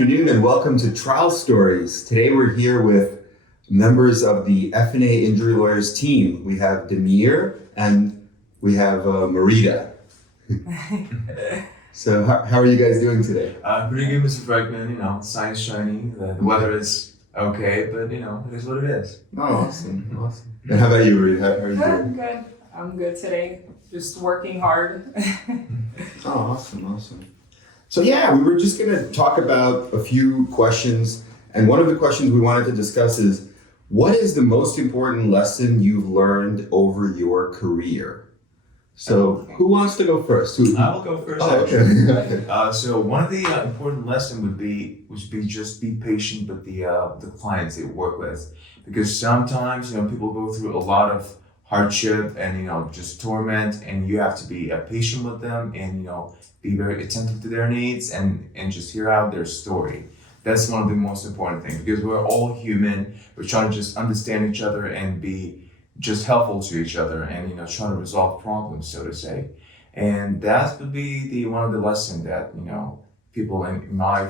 afternoon and welcome to Trial Stories. Today we're here with members of the F&A Injury Lawyers team. We have Demir and we have Marita. So how are you guys doing today? Pretty good, Mr. Frekhtman. Sun's shining, the weather is okay, but it is what it is. Oh, awesome. And how about you, Marita? How are you doing? Good. I'm good today. Just working hard. Oh, awesome. So yeah, we were just going to talk about a few questions. And one of the questions we wanted to discuss is, what is the most important lesson you've learned over your career? So who wants to go first? I will go first. Oh, okay. So one of the important lessons would be just be patient with the clients that you work with, because sometimes people go through a lot of hardship and just torment, and you have to be patient with them and be very attentive to their needs and just hear out their story. That's one of the most important things, because we're all human. We're trying to just understand each other and be just helpful to each other and try to resolve problems, so to say. And that would be one of the lessons that people in my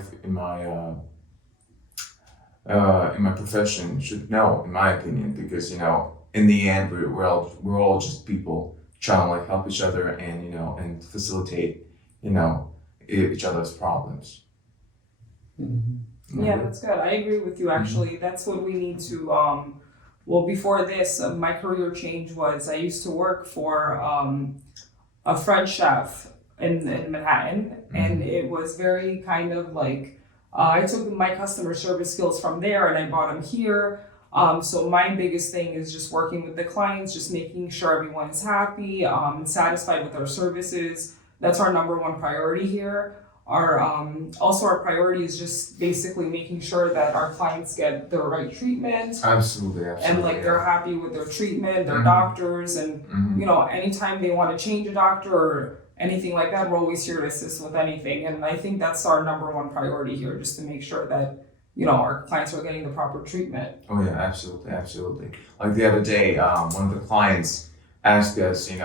profession should know, in my opinion, because in the end we're all just people trying to help each other and and facilitate each other's problems. Mm-hmm. Yeah, that's good. I agree with you, actually. That's what we need to, well, before this, my career change was I used to work for a French chef in Manhattan, and it was very kind of like, I took my customer service skills from there and I brought them here. So my biggest thing is just working with the clients, just making sure everyone is happy, satisfied with our services. That's our number one priority here. Our priority is just basically making sure that our clients get the right treatment. Absolutely. And they're happy with their treatment, their doctors, and anytime they want to change a doctor or anything like that, we're always here to assist with anything. And I think that's our number one priority here, just to make sure that our clients are getting the proper treatment. Oh yeah, absolutely. Like the other day, one of the clients asked us, hey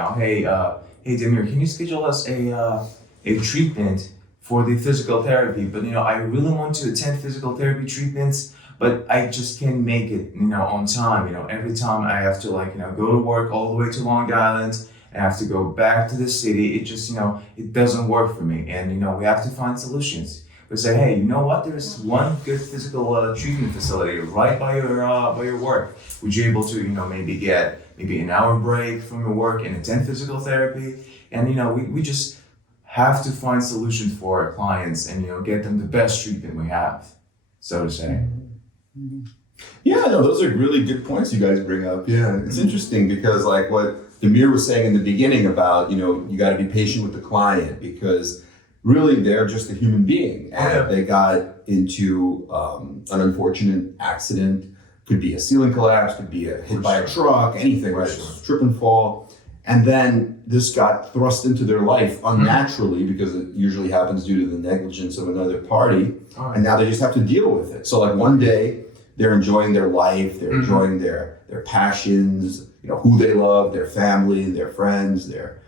Demir, can you schedule us a treatment for the physical therapy? But I really want to attend physical therapy treatments, but I just can't make it, on time. Every time I have to go to work all the way to Long Island, I have to go back to the city. It just, it doesn't work for me. And we have to find solutions. We say, hey, you know what? There's one good physical treatment facility right by your work. Would you able to, maybe get an hour break from your work and attend physical therapy? And we just have to find solutions for our clients and get them the best treatment we have, so to say. Yeah, no, those are really good points you guys bring up. Yeah, it's interesting because what Demir was saying in the beginning about, you got to be patient with the client, because really they're just a human being and they got into an unfortunate accident. Could be a ceiling collapse, could be a hit by a truck, anything, right? Trip and fall. And then this got thrust into their life unnaturally, because it usually happens due to the negligence of another party. And now they just have to deal with it. So one day they're enjoying their life, they're enjoying their passions, who they love, their family, their friends, their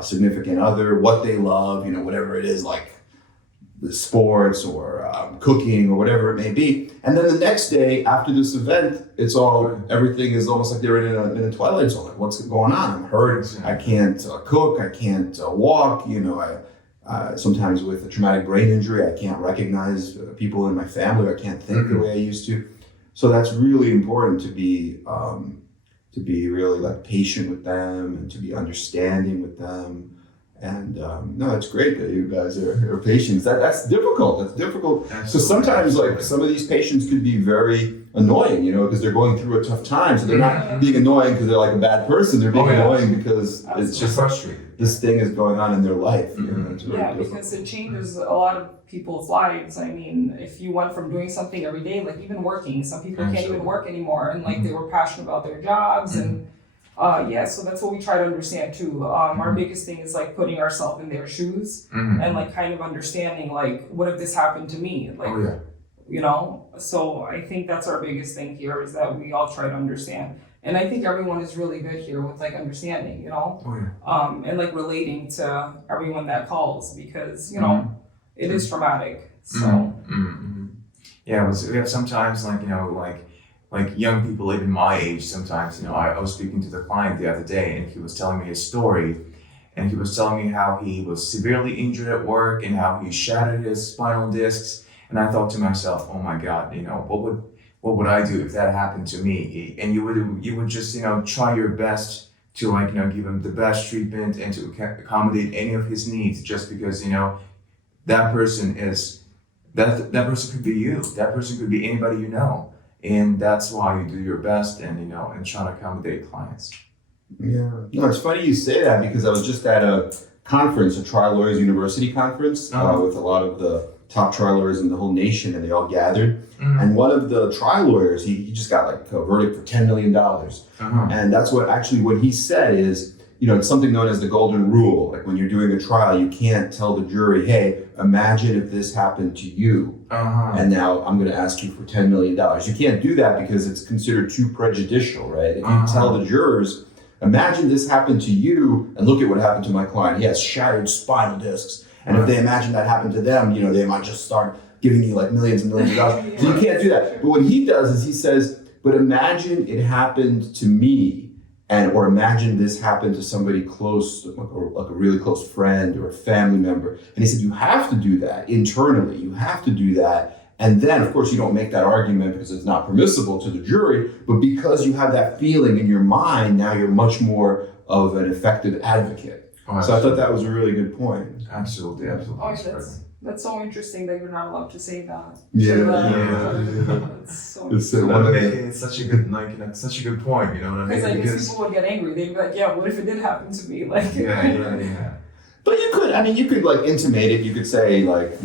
significant other, what they love, whatever it is, like the sports or cooking or whatever it may be. And then the next day after this event, everything is almost like they're in a twilight zone. What's going on? I'm hurt. I can't cook. I can't walk. I sometimes with a traumatic brain injury, I can't recognize people in my family. I can't think the way I used to. So that's really important to be really patient with them and to be understanding with them. And no, it's great that you guys are patient. That's difficult. Absolutely. So sometimes some of these patients could be very annoying, because they're going through a tough time. So they're not being annoying because they're a bad person. They're being annoying because it's just frustrating. This thing is going on in their life. Because it changes a lot of people's lives. I mean, if you went from doing something every day, even working, some people can't even work anymore, and they were passionate about their jobs and so that's what we try to understand too. Our biggest thing is putting ourselves in their shoes and kind of understanding what if this happened to me? So I think that's our biggest thing here, is that we all try to understand. And I think everyone is really good here with understanding, and relating to everyone that calls, because, it is traumatic. So Mm-hmm. Yeah, we have sometimes like young people, even my age, sometimes, I was speaking to the client the other day and he was telling me a story and he was telling me how he was severely injured at work and how he shattered his spinal discs. And I thought to myself, oh my God, what would I do if that happened to me? And you would just, try your best to give him the best treatment and to accommodate any of his needs just because, that person is, that person could be you. That person could be anybody you know. And that's why you do your best and try to accommodate clients. Yeah. No, it's funny you say that because I was just at a conference, a Trial Lawyers University conference, with a lot of the top trial lawyers in the whole nation, and they all gathered. Mm-hmm. And one of the trial lawyers, he just got like a verdict for $10 million. And that's what he said is, it's something known as the golden rule. Like when you're doing a trial, you can't tell the jury, hey, imagine if this happened to you. And now I'm going to ask you for $10 million. You can't do that because it's considered too prejudicial, right? If you tell the jurors, imagine this happened to you and look at what happened to my client. He has shattered spinal discs. And if they imagine that happened to them, they might just start giving you like millions and millions of dollars. So you can't do that. But what he does is he says, but imagine it happened to me. Or imagine this happened to somebody close, like a really close friend or a family member. And he said, you have to do that internally. You have to do that. And then, of course, you don't make that argument because it's not permissible to the jury. But because you have that feeling in your mind, now you're much more of an effective advocate. So I thought that was a really good point. Absolutely. Oh, that's so interesting that you're not allowed to say that. It's such a good, such a good point. You know what I mean? Because I guess people would get angry. They'd be like, "Yeah, what if it did happen to me?" Like, yeah. But you could like intimate it. You could say like,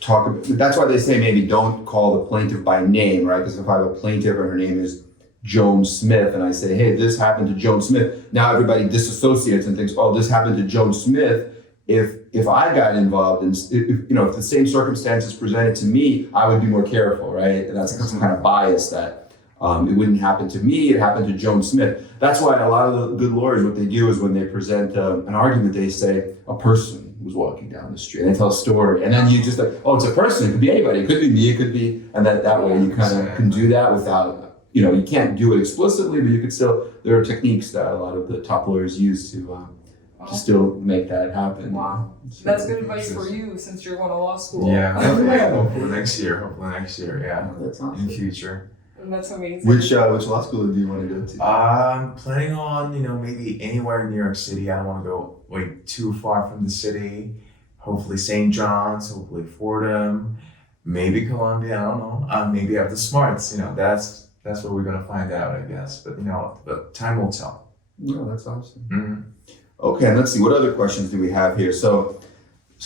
talk about. That's why they say maybe don't call the plaintiff by name, right? Because if I have a plaintiff and her name is Joan Smith, and I say, "Hey, this happened to Joan Smith," now everybody disassociates and thinks, "Oh, this happened to Joan Smith." If I got involved in, if the same circumstances presented to me, I would be more careful, right? And that's some kind of bias that it wouldn't happen to me, it happened to Joan Smith. That's why a lot of the good lawyers, what they do is when they present an argument, they say a person was walking down the street, and they tell a story, and then you just like, oh, it's a person, it could be anybody, it could be me, it could be, and that way you kind of can do that without, you can't do it explicitly, but you could still, there are techniques that a lot of the top lawyers use to still make that happen. Wow. So that's good advice for you since you're going to law school. Yeah. Hopefully next year. Yeah. That's awesome. In future. And that's amazing. Which law school do you want to go to? I'm planning on, maybe anywhere in New York City. I don't want to go too far from the city. Hopefully St. John's, hopefully Fordham, maybe Columbia, I don't know. Maybe I have the smarts, that's what we're going to find out, I guess. But, but time will tell. No, that's awesome. Mm-hmm. Okay, and let's see, what other questions do we have here? So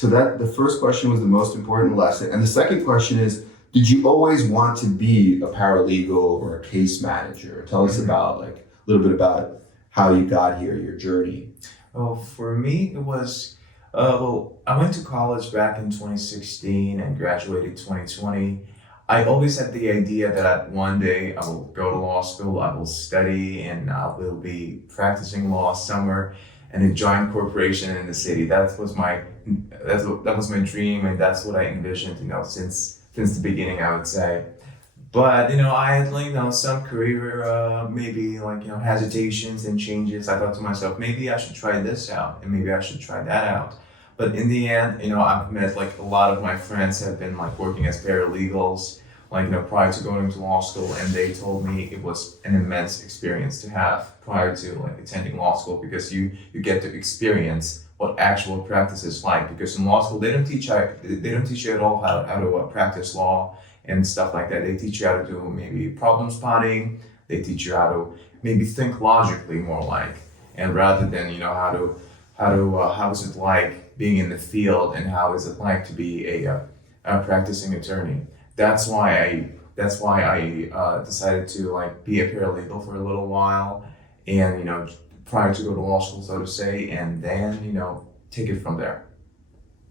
that the first question was the most important lesson. And the second question is, did you always want to be a paralegal or a case manager? Tell us about a little bit about how you got here, your journey. Well, for me, it was, I went to college back in 2016 and graduated 2020. I always had the idea that one day I will go to law school, I will study, and I will be practicing law somewhere in a giant corporation in the city. That was my dream, and that's what I envisioned, since the beginning, I would say. But I had some career maybe hesitations and changes. I thought to myself, maybe I should try this out, and maybe I should try that out. But in the end, I've met a lot of my friends have been working as paralegals, prior to going to law school, and they told me it was an immense experience to have prior to attending law school, because you get to experience what actual practice is like. Because in law school they don't teach you at all how to practice law and stuff like that. They teach you how to do maybe problem spotting. They teach you how to maybe think logically more and rather than how is it like being in the field and how is it like to be a practicing attorney. That's why I decided to be a paralegal for a little while, and prior to go to law school, so to say, and then take it from there.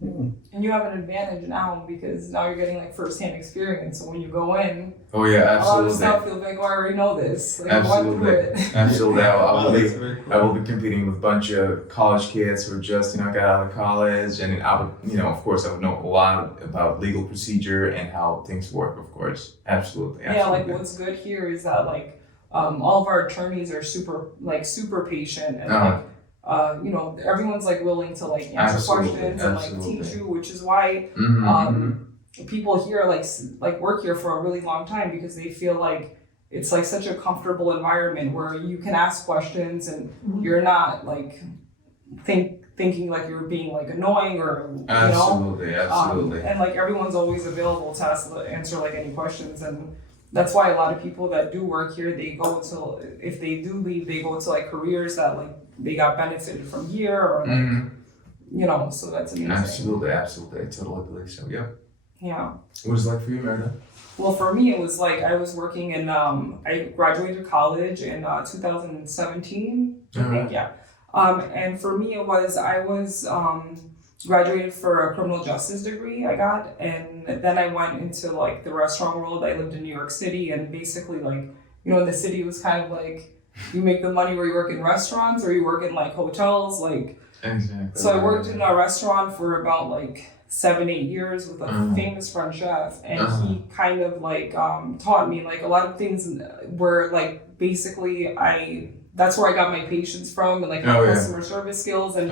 And you have an advantage now because now you're getting like firsthand experience. So when you go in, Oh yeah, a lot of absolutely. stuff you'll be like, oh, I already know this. Like, I went through it. Absolutely. That's very cool. I will be competing with a bunch of college kids who are just, got out of college, and I would, of course, I would know a lot about legal procedure and how things work, of course. Absolutely. Yeah, like what's good here is that like all of our attorneys are super patient and everyone's like willing to like answer questions and like teach you, which is why people here like work here for a really long time because they feel like it's like such a comfortable environment where you can ask questions and you're not like thinking like you're being like annoying or absolutely. And like everyone's always available to answer like any questions, and that's why a lot of people that do work here, they go to, if they do leave, they go to like careers that like they got benefited from here or like so that's amazing. Absolutely. I totally believe so. Yep. Yeah. What was it like for you, Meredith? Well, for me, it was like I was working in, I graduated college in 2017, I think, yeah. And for me, it was, I was graduated for a criminal justice degree I got, and then I went into like the restaurant world. I lived in New York City, and basically like, in the city was kind of like, you make the money where you work in restaurants or you work in like hotels, like. Exactly. So I worked in a restaurant for about like 7-8 years with a famous French chef, and he kind of like taught me like a lot of things were like basically that's where I got my patience from and like my customer service skills and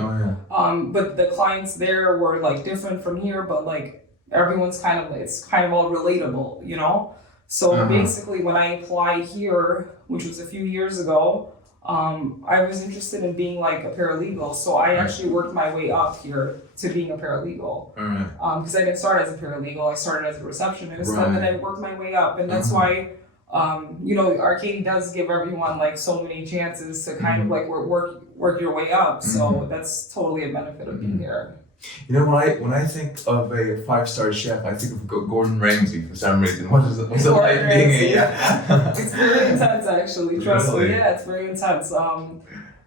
but the clients there were like different from here, but like everyone's it's kind of all relatable, So basically when I applied here, which was a few years ago, I was interested in being like a paralegal, so I actually worked my way up here to being a paralegal. Because I didn't start as a paralegal, I started as a receptionist, and then I worked my way up, and that's why, Arcady does give everyone like so many chances to kind of like work your way up. So that's totally a benefit of being here. When I think of a 5-star chef, I think of Gordon Ramsay for some reason. What's it like being It's very intense, actually. Trust me. Yeah, it's very intense.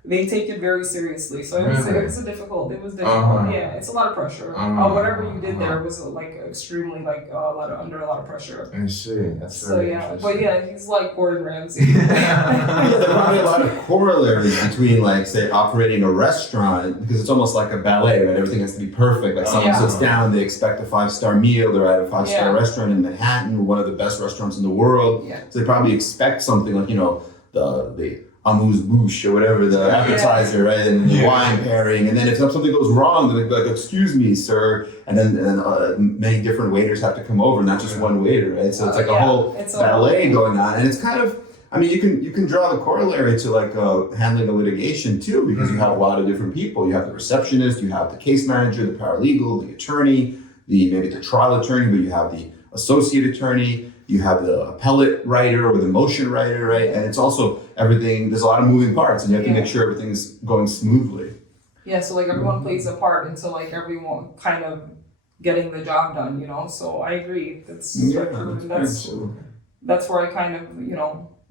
They take it very seriously, so it was difficult. Yeah, it's a lot of pressure. Whatever you did there was like extremely like under a lot of pressure. I see. That's very interesting. But yeah, he's like Gordon Ramsay. There are probably a lot of corollaries between like say operating a restaurant, because it's almost like a ballet, right? Everything has to be perfect. Like someone sits down, they expect a 5-star meal. They're at a 5-star restaurant in Manhattan, one of the best restaurants in the world. Yeah. So they probably expect something like the amuse-bouche or whatever, the appetizer, right? And the wine pairing. And then if something goes wrong, they're like, excuse me, sir. And then many different waiters have to come over, not just one waiter, right? So it's like a whole ballet going on. And it's kind of, you can draw the corollary to like handling a litigation too, because you have a lot of different people. You have the receptionist, you have the case manager, the paralegal, the attorney, maybe the trial attorney, but you have the associate attorney, you have the appellate writer or the motion writer, right? And it's also everything, there's a lot of moving parts and you have to make sure everything's going smoothly. Yeah, so like everyone plays a part into like everyone kind of getting the job done, So I agree. That's where I kind of,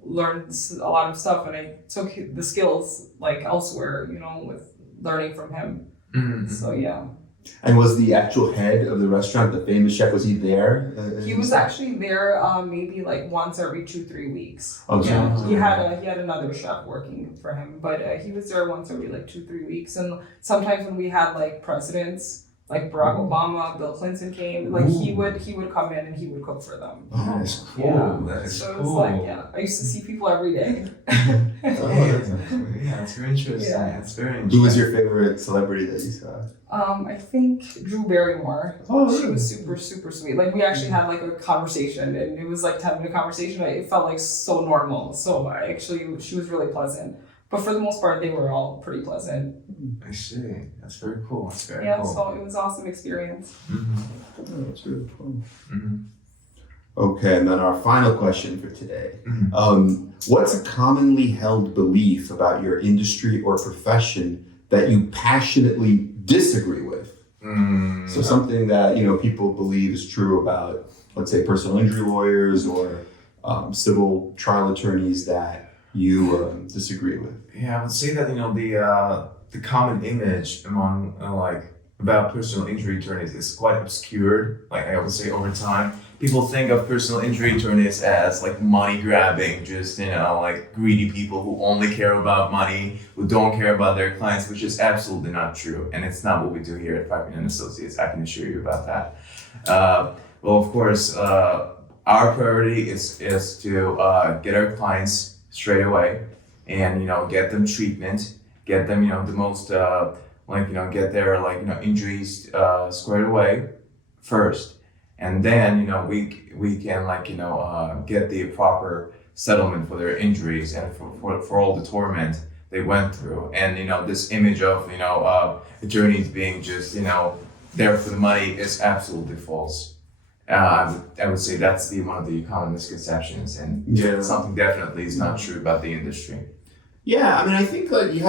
learned a lot of stuff, and I took the skills like elsewhere, with learning from him. So yeah. And was the actual head of the restaurant, the famous chef, was he there? He was actually there maybe like once every 2-3 weeks. Okay. Yeah. He had another chef working for him, but he was there once every like 2-3 weeks. And sometimes when we had like presidents, like Barack Obama, Bill Clinton came, like he would come in and he would cook for them. Oh, that's cool. Yeah. That is so cool. It's like, I used to see people every day. That's very interesting. Yeah. That's very interesting. Who was your favorite celebrity that you saw? I think Drew Barrymore. Oh, really? She was super, super sweet. Like we actually had like a conversation, and it was like 10-minute conversation. It felt like so normal. So she was really pleasant. But for the most part, they were all pretty pleasant. I see. That's very cool. That's very cool. Yeah, so it was an awesome experience. Oh, that's really cool. Okay, and then our final question for today. What's a commonly held belief about your industry or profession that you passionately disagree with? So something that people believe is true about, let's say, personal injury lawyers or civil trial attorneys that you disagree with. Yeah, I would say that the common image among about personal injury attorneys is quite obscured. Like I would say over time, people think of personal injury attorneys as like money grabbing, just like greedy people who only care about money, who don't care about their clients, which is absolutely not true. And it's not what we do here at Frekhtman Associates. I can assure you about that. Well, of course, our priority is to get our clients straight away and get them treatment, get them the most get their injuries squared away first, and then we can get the proper settlement for their injuries and for all the torment they went through. And this image of attorneys being just there for the money is absolutely false. I would say that's one of the common misconceptions, and something definitely is not true about the industry. Yeah, I mean, I think like you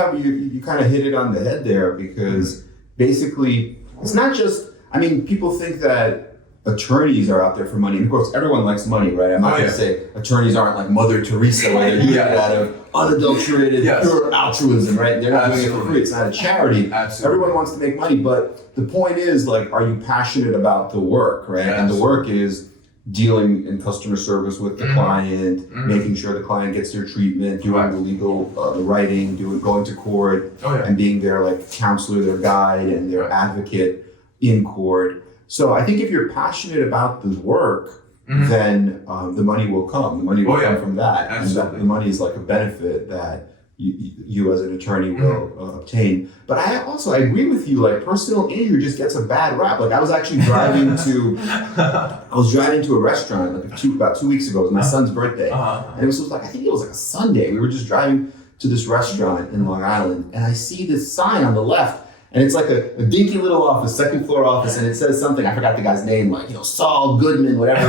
kind of hit it on the head there, because basically it's not just, I mean, people think that attorneys are out there for money. And of course, everyone likes money, right? I'm not going to say attorneys aren't like Mother Teresa, where they're doing it out of unadulterated, pure altruism, right? They're not doing it for free. It's not a charity. Absolutely. Everyone wants to make money, but the point is, like, are you passionate about the work, right? And the work is dealing in customer service with the client, making sure the client gets their treatment, doing the legal, the writing, going to court, and being their like counselor, their guide, and their advocate in court. So I think if you're passionate about the work, then the money will come. The money will come from that. Absolutely. And the money is like a benefit that you as an attorney will obtain. But I agree with you, like personal injury just gets a bad rap. Like I was actually driving to a restaurant like about 2 weeks ago. It was my son's birthday. And it was like, I think it was like a Sunday. We were just driving to this restaurant in Long Island, and I see this sign on the left. And it's like a dinky little office, second floor office, and it says something, I forgot the guy's name, like, Saul Goodman, whatever,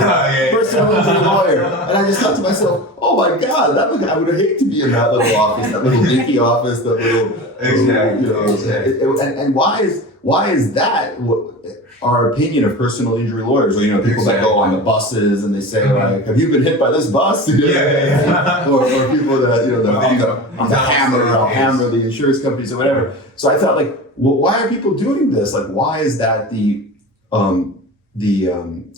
personal injury lawyer. And I just thought to myself, oh my God, I would hate to be in that little office, that little dinky office, that little, and why is that our opinion of personal injury lawyers? Or, people that go on the buses and they say, like, have you been hit by this bus? Or people that, on the hammer, I'll hammer the insurance companies or whatever. So I thought, like, well, why are people doing this? Like, why is that the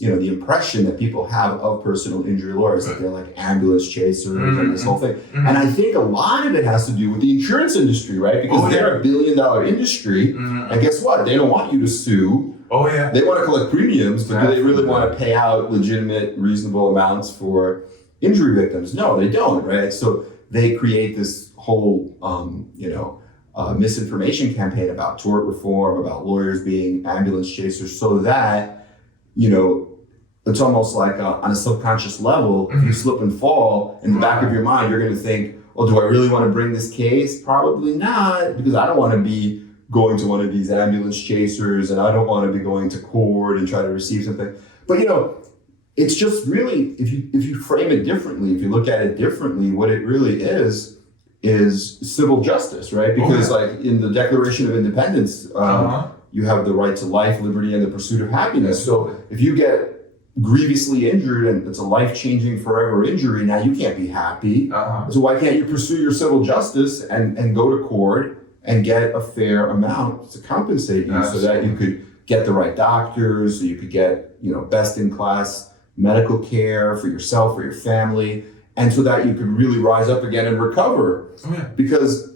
impression that people have of personal injury lawyers, that they're like ambulance chasers and this whole thing? And I think a lot of it has to do with the insurance industry, right? Because they're $1 billion industry, and guess what? They don't want you to sue. They want to collect premiums, but do they really want to pay out legitimate, reasonable amounts for injury victims? No, they don't, right? So they create this whole, misinformation campaign about tort reform, about lawyers being ambulance chasers, so that, it's almost like on a subconscious level, if you slip and fall, in the back of your mind, you're going to think, oh, do I really want to bring this case? Probably not, because I don't want to be going to one of these ambulance chasers, and I don't want to be going to court and try to receive something. But, it's just really, if you frame it differently, if you look at it differently, what it really is civil justice, right? Because like in the Declaration of Independence, you have the right to life, liberty, and the pursuit of happiness. So if you get grievously injured and it's a life-changing forever injury, now you can't be happy. So why can't you pursue your civil justice and go to court and get a fair amount to compensate you so that you could get the right doctors, so you could get, best-in-class medical care for yourself, for your family, and so that you could really rise up again and recover. Because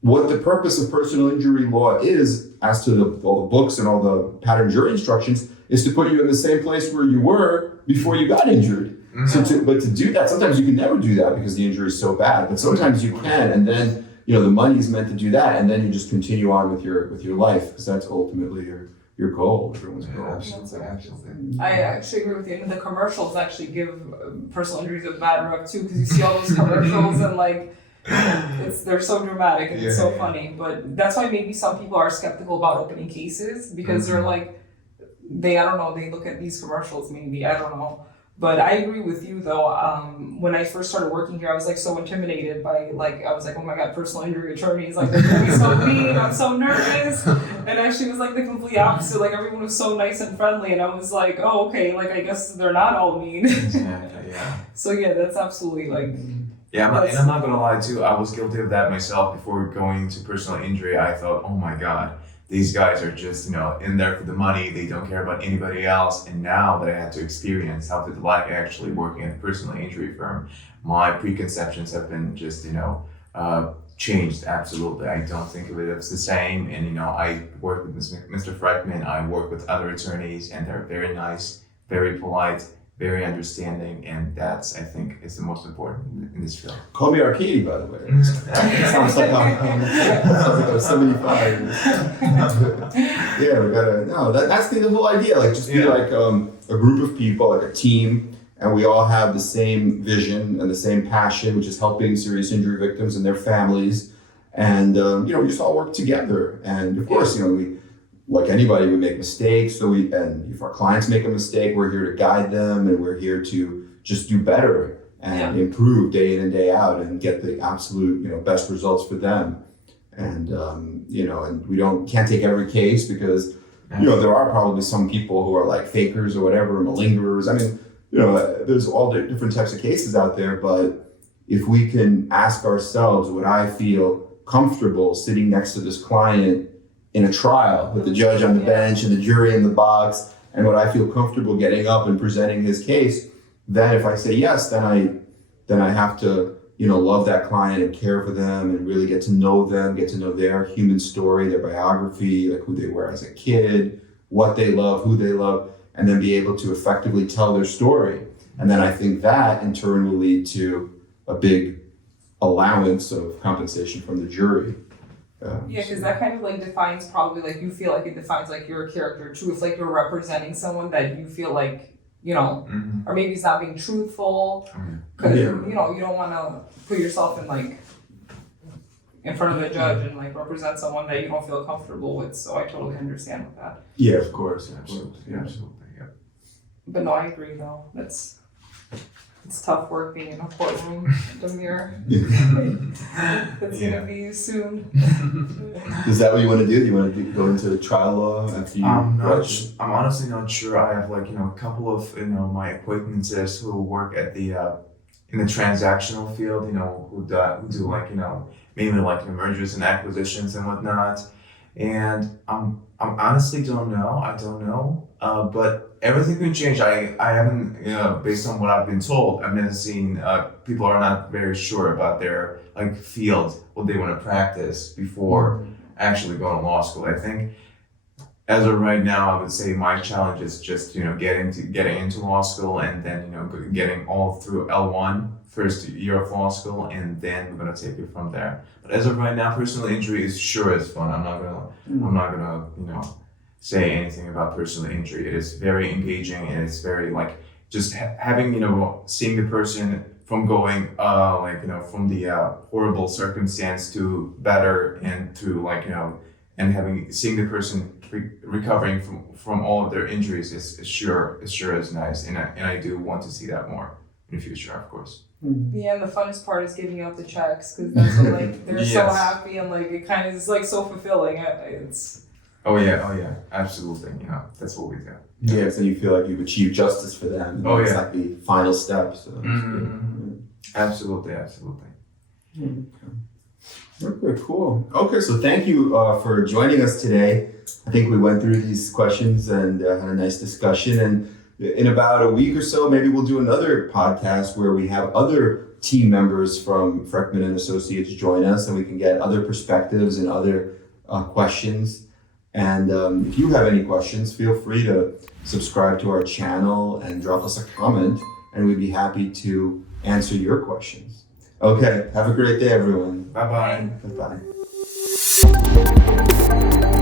what the purpose of personal injury law is, as to all the books and all the pattern jury instructions, is to put you in the same place where you were before you got injured. But to do that, sometimes you can never do that because the injury is so bad, but sometimes you can, and then the money is meant to do that, and then you just continue on with your life, because that's ultimately your goal, everyone's goal. Absolutely. I actually agree with you. And the commercials actually give personal injuries a bad rep too, because you see all those commercials and like they're so dramatic and it's so funny. But that's why maybe some people are skeptical about opening cases, because they're like, they look at these commercials maybe, I don't know. But I agree with you though. When I first started working here, I was like so intimidated by I was like, oh my God, personal injury attorneys, like they're gonna be so mean, I'm so nervous. And actually it was like the complete opposite. Like everyone was so nice and friendly, and I was like, oh okay, like I guess they're not all mean. So yeah, that's absolutely like. Yeah, and I'm not gonna lie too, I was guilty of that myself before going to personal injury. I thought, oh my God, these guys are just, in there for the money. They don't care about anybody else. And now that I had to experience how it's like actually working at a personal injury firm, my preconceptions have been just, changed. Absolutely. I don't think of it as the same. And, I work with Mr. Frekhtman. I work with other attorneys, and they're very nice, very polite, very understanding, and that's, I think, is the most important in this field. Call me Arcady, by the way. Sounds like I'm 75. Yeah, we gotta, no, that's the whole idea. Like, just be like a group of people, like a team, and we all have the same vision and the same passion, which is helping serious injury victims and their families. And, we just all work together. And of course, we, like anybody, we make mistakes. And if our clients make a mistake, we're here to guide them, and we're here to just do better and improve day in and day out and get the absolute, best results for them. And, and we can't take every case because, there are probably some people who are like fakers or whatever, malingerers. I mean, there's all the different types of cases out there, but if we can ask ourselves, would I feel comfortable sitting next to this client in a trial with the judge on the bench and the jury in the box, and would I feel comfortable getting up and presenting his case? Then if I say yes, then I have to, love that client and care for them and really get to know them, get to know their human story, their biography, like who they were as a kid, what they love, who they love, and then be able to effectively tell their story. And then I think that in turn will lead to a big allowance of compensation from the jury. Because that kind of defines probably you feel like it defines your character too. If you're representing someone that you feel like, or maybe it's not being truthful, because you don't want to put yourself in front of the judge and represent someone that you don't feel comfortable with. So I totally understand with that. Yeah, of course, absolutely. Yeah. But no, I agree though. It's tough work being in a courtroom, Demir. That's gonna be soon. Is that what you want to do? Do you want to go into trial law after you graduate? I'm honestly not sure. I have a couple of my acquaintances who work at the in the transactional field. Who do mainly mergers and acquisitions and whatnot. And I honestly don't know. I don't know. But everything can change. I haven't, based on what I've been told, I've never seen people are not very sure about their field, what they want to practice before actually going to law school. I think as of right now, I would say my challenge is just getting into law school, and then getting all through L1, first year of law school, and then we're gonna take it from there. But as of right now, personal injury is sure as fun. I'm not gonna say anything about personal injury. It is very engaging, and it's very just having seeing the person from going from the horrible circumstance to better, and to and seeing the person recovering from all of their injuries is sure as nice, and I do want to see that more in the future, of course. Yeah, and the funnest part is giving out the checks, because that's what they're so happy, and it kind of is so fulfilling. It's Oh yeah, absolutely. That's what we do. Yeah, so you feel like you've achieved justice for them. It's like the final step. So Absolutely. Okay, cool. Okay, so thank you for joining us today. I think we went through these questions and had a nice discussion. And in about a week or so, maybe we'll do another podcast where we have other team members from Frekhtman Associates join us, and we can get other perspectives and other questions. And if you have any questions, feel free to subscribe to our channel and drop us a comment, and we'd be happy to answer your questions. Okay, have a great day, everyone. Bye-bye. Bye-bye.